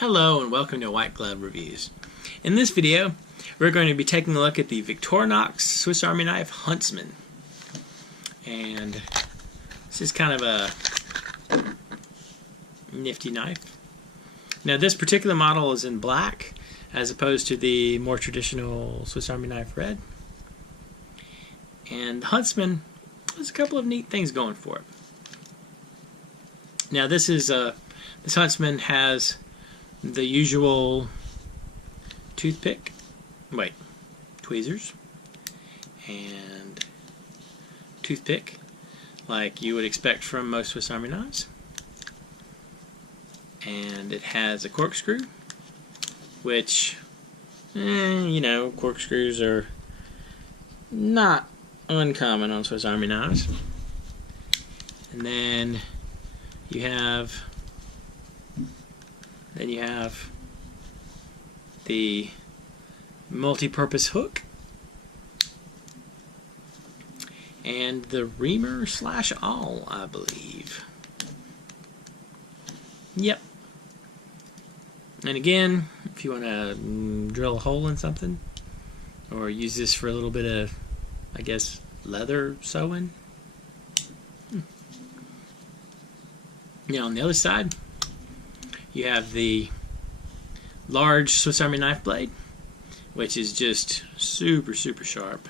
Hello and welcome to White Glove Reviews. In this video, we're going to be taking a look at the Victorinox Swiss Army Knife Huntsman. And this is kind of a nifty knife. Now this particular model is in black as opposed to the more traditional Swiss Army Knife red. And the Huntsman has a couple of neat things going for it. Now this Huntsman has the usual tweezers and toothpick like you would expect from most Swiss Army knives. And it has a corkscrew, which, corkscrews are not uncommon on Swiss Army knives. And then you have the multi-purpose hook and the reamer / awl, I believe. Yep. And again, if you want to drill a hole in something or use this for a little bit of, I guess, leather sewing. Now on the other side, you have the large Swiss Army knife blade, which is just super sharp.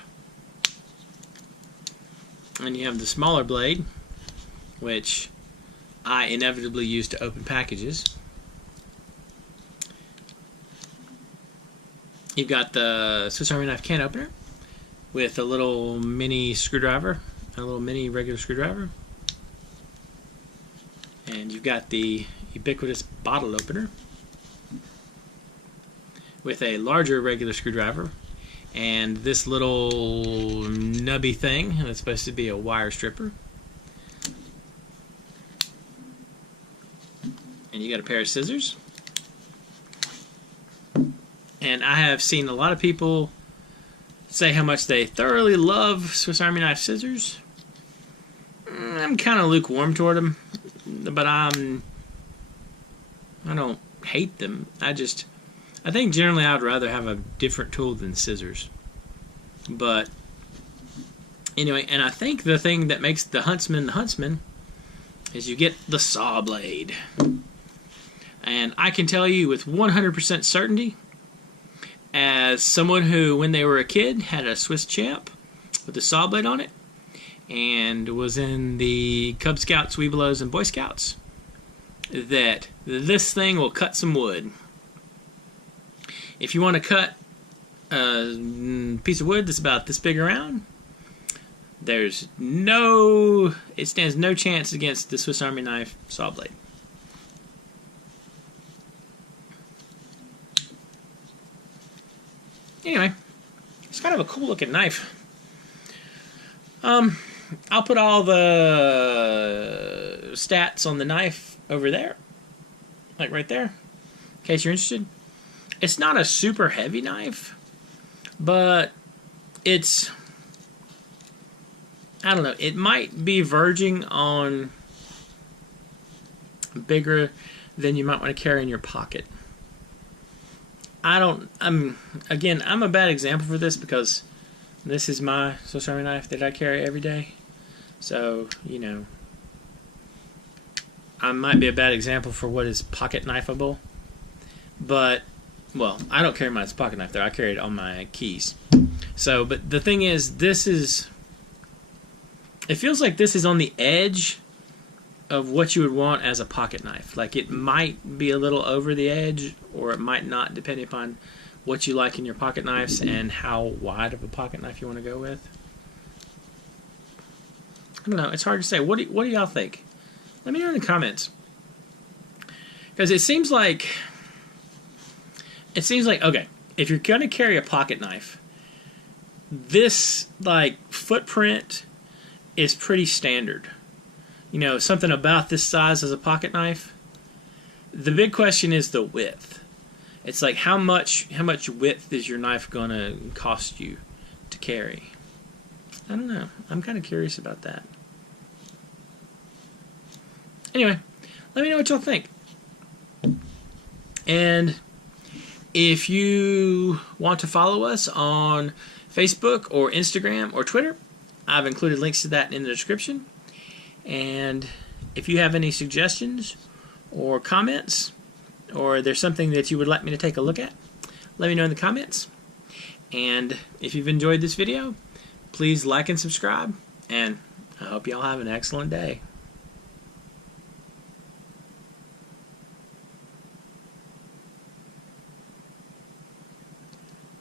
And you have the smaller blade, which I inevitably use to open packages. You've got the Swiss Army knife can opener with a little mini screwdriver, a little mini regular screwdriver. And you've got the ubiquitous bottle opener with a larger regular screwdriver and this little nubby thing that's supposed to be a wire stripper. And you got a pair of scissors. And I have seen a lot of people say how much they thoroughly love Swiss Army knife scissors. I'm kind of lukewarm toward them, but I don't hate them. I think generally I would rather have a different tool than scissors. But anyway, and I think the thing that makes the Huntsman is you get the saw blade. And I can tell you with 100% certainty, as someone who, when they were a kid, had a Swiss Champ with a saw blade on it, and was in the Cub Scouts, Webelos, and Boy Scouts, that this thing will cut some wood. If you want to cut a piece of wood that's about this big around, it stands no chance against the Swiss Army knife saw blade. Anyway, it's kind of a cool looking knife. I'll put all the stats on the knife over there, like right there, in case you're interested. It's not a super heavy knife, but it's, I don't know, it might be verging on bigger than you might want to carry in your pocket. I'm a bad example for this because this is my Swiss Army knife that I carry every day. So, I might be a bad example for what is pocket knifeable. But, well, I don't carry mine as a pocket knife there. I carry it on my keys. So, but the thing is, it feels like this is on the edge of what you would want as a pocket knife. Like, it might be a little over the edge, or it might not, depending upon what you like in your pocket knives and how wide of a pocket knife you want to go with. I don't know. It's hard to say. What do y'all think? Let me know in the comments. Because it seems like, okay, if you're going to carry a pocket knife, this, footprint is pretty standard. Something about this size as a pocket knife. The big question is the width. It's like how much width is your knife gonna cost you to carry? I don't know. I'm kind of curious about that. Anyway, let me know what y'all think. And if you want to follow us on Facebook or Instagram or Twitter, I've included links to that in the description. And if you have any suggestions or comments, or there's something that you would like me to take a look at, let me know in the comments. And if you've enjoyed this video, please like and subscribe, and I hope y'all have an excellent day.